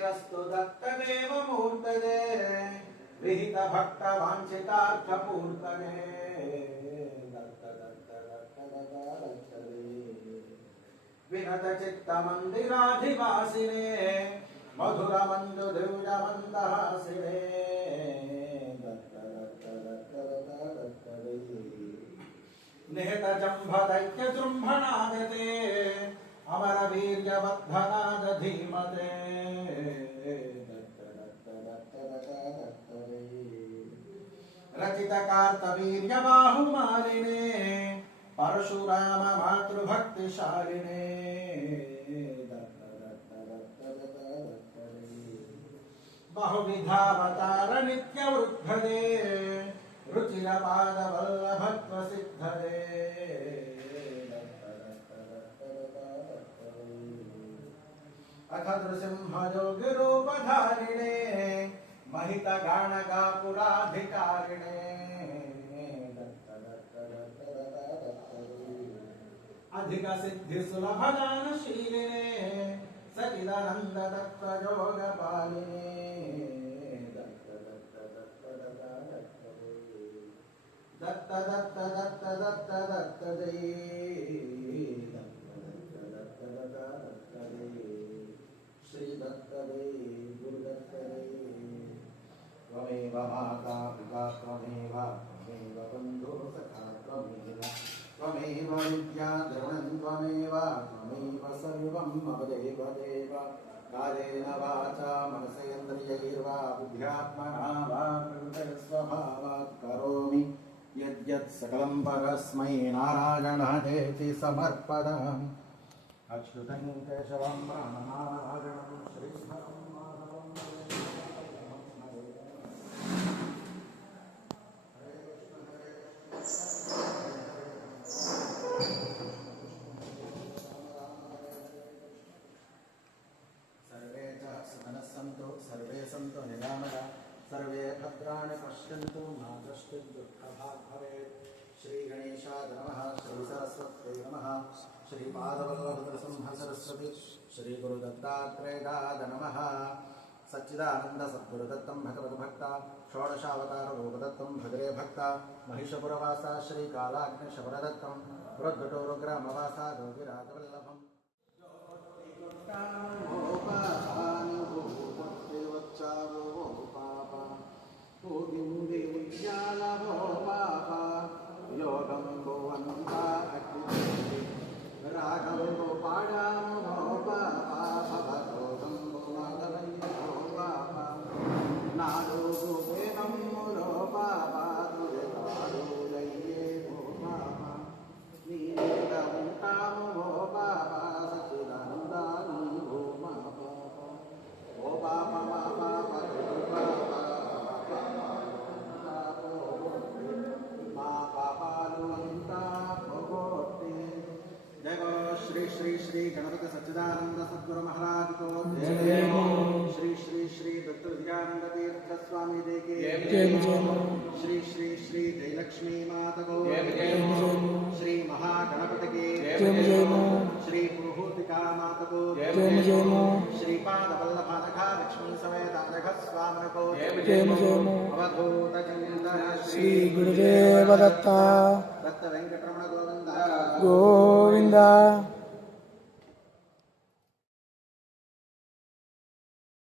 श्रीरस्तु दत्तदेव मूर्तये विहित भक्त वांछितार्थपूर्तये दत्त दत्त दत्त दत्तदे विनत चित्त मंदिराधिवासिने मधुर मंजु दिव्य मंदहासिने दत्त दत्त दत्त दत्तदे निहत जंभ दैत्य जृंभनादते अमर वीर्यवर्धनाद धीमते रचित कार्तवीर्य बाहुमालिने परशुराम मातृभक्तिशालिने बहुविधावतार नित्यवृद्धदे रुचिरपाद वल्लभत्व सिद्धदे अथ नृसिंहयोगिरूपधारिणे महित गाणगापुराधिकारिणे अधिक सिद्धि सुलभ दानशीलिने सचिदानंद दत्त योगपालिने दत्त दत्त दत्त दत्त दत्त दे श्री दत्त दे गुरुदत्त दे त्वमेव माता पिता त्वमेव बन्धु सखा त्वमेव विद्या द्रवणं त्वमेव सर्वं मम देव देव कालेन वाचा मनसेन्द्रियैर्वा बुद्ध्यात्मना वा प्रकृतिस्वभावात् करोमि यद्यत् सकलं परस्मै नारायणायेति समर्पयामि अच्युतं केशवं प्राणनारायणं श्रीधरं माधवं सर्वे च सुखनः सन्तु सर्वे सन्तु निरामया सर्वे भद्राणि पश्यन्तु मा कश्चित् दुःखभाग् भवेत् श्रीगणेशाय नमः श्रीसरस्वत्यै नमः श्रीपादवल्लभनृसिंह सरस्वती श्रीगुरुदत्तात्रेयाय नमः सच्चिदानंद सद्गुरुदत्तं भगवद्भक्ता षोडशावताररूपदत्तं भद्रे भक्ता महिषपुरवासा श्रीकालाग्निशबरदत्तं वृद्धटोरुग्रामवासा योगिराजवल्लभम् योगं भुवन्ता राघवो पाडामो पापा भवतोगं भुवनवयो पापा नादो देवं मुरो पापा तुझे लये भो पापा नीलम कामो पापा सच्चिदानंदानी भो मा पापा ओ पापा मा पापा श्री श्री गणपति सच्चिदानंद सद्गुरु महाराज को जय। श्री श्री श्री दत्त विद्यानंद तीर्थ स्वामी जी की जय। श्री श्री श्री जयलक्ष्मी माता को जय। श्री महागणपति की जय। श्री पुरुहूतिका माता को जय। श्रीपाद वल्लभानघा लक्ष्मी समेत अनघ स्वामी को जय। अवधूत चिंतन श्री गुरुदेव दत्ता दत्त वेंकटरमण गोविंदा गोविंदा।